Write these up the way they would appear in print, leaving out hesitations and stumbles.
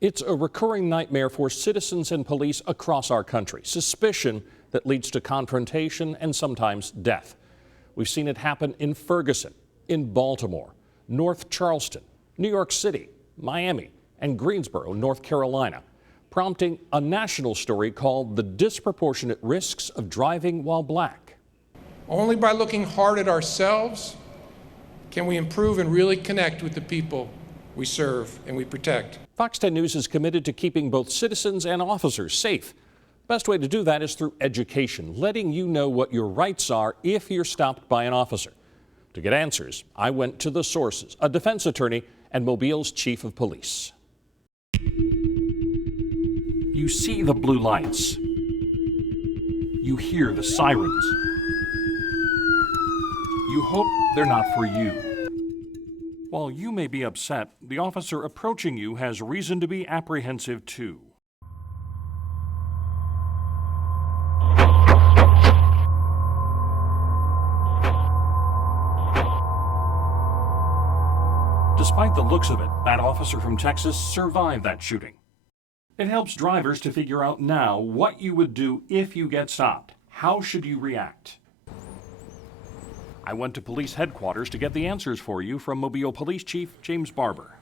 It's a recurring nightmare for citizens and police across our country. Suspicion that leads to confrontation and sometimes death. We've seen it happen in Ferguson, in Baltimore, North Charleston, New York City, Miami, and Greensboro, North Carolina, prompting a national story called The Disproportionate Risks of Driving While Black. Only by looking hard at ourselves can we improve and really connect with the people we serve and we protect. Fox 10 News is committed to keeping both citizens and officers safe. Best way to do that is through education, letting you know what your rights are if you're stopped by an officer. To get answers, I went to the sources, a defense attorney and Mobile's chief of police. You see the blue lights. You hear the sirens. You hope they're not for you. While you may be upset, the officer approaching you has reason to be apprehensive too. Despite the looks of it, that officer from Texas survived that shooting. It helps drivers to figure out now what you would do if you get stopped. How should you react? I went to police headquarters to get the answers for you from Mobile Police Chief James Barber.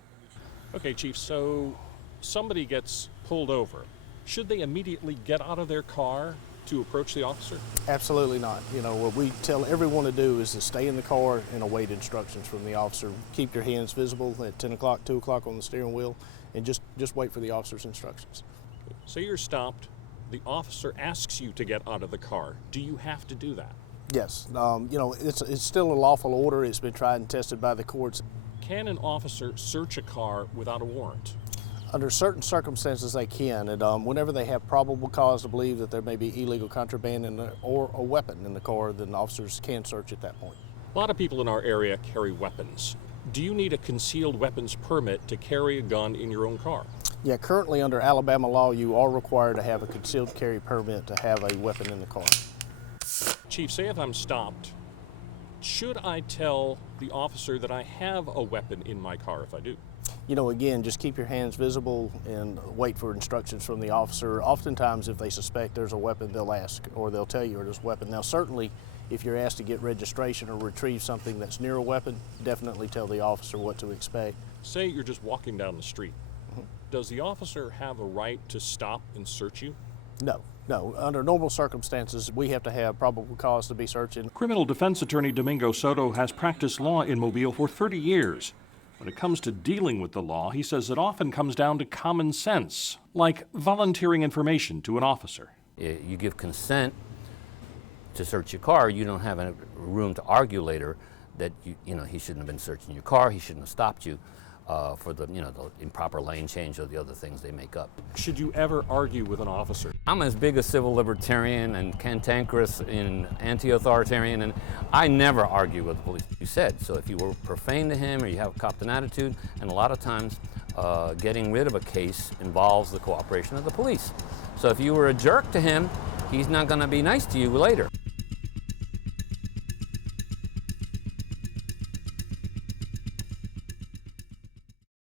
Okay, Chief, so somebody gets pulled over. Should they immediately get out of their car to approach the officer? Absolutely not. You know, what we tell everyone to do is to stay in the car and await instructions from the officer. Keep your hands visible at 10 o'clock, 2 o'clock on the steering wheel, and just wait for the officer's instructions. So you're stopped. The officer asks you to get out of the car. Do you have to do that? Yes. You know, it's still a lawful order. It's been tried and tested by the courts. Can an officer search a car without a warrant? Under certain circumstances, they can. And whenever they have probable cause to believe that there may be illegal contraband or a weapon in the car, then officers can search at that point. A lot of people in our area carry weapons. Do you need a concealed weapons permit to carry a gun in your own car? Yeah, currently under Alabama law, you are required to have a concealed carry permit to have a weapon in the car. Chief, say if I'm stopped, should I tell the officer that I have a weapon in my car if I do? You know, again, just keep your hands visible and wait for instructions from the officer. Oftentimes, if they suspect there's a weapon, they'll ask or they'll tell you there's a weapon. Now, certainly, if you're asked to get registration or retrieve something that's near a weapon, definitely tell the officer what to expect. Say you're just walking down the street. Does the officer have a right to stop and search you? No. No, under normal circumstances, we have to have probable cause to be searching. Criminal defense attorney Domingo Soto has practiced law in Mobile for 30 years. When it comes to dealing with the law, he says it often comes down to common sense, like volunteering information to an officer. You give consent to search your car, you don't have any room to argue later that you know he shouldn't have been searching your car, he shouldn't have stopped you. For the improper lane change or the other things they make up. Should you ever argue with an officer? I'm as big a civil libertarian and cantankerous and anti-authoritarian, and I never argue with the police. You said, so if you were profane to him or you have a Compton attitude, and a lot of times getting rid of a case involves the cooperation of the police. So if you were a jerk to him, he's not going to be nice to you later.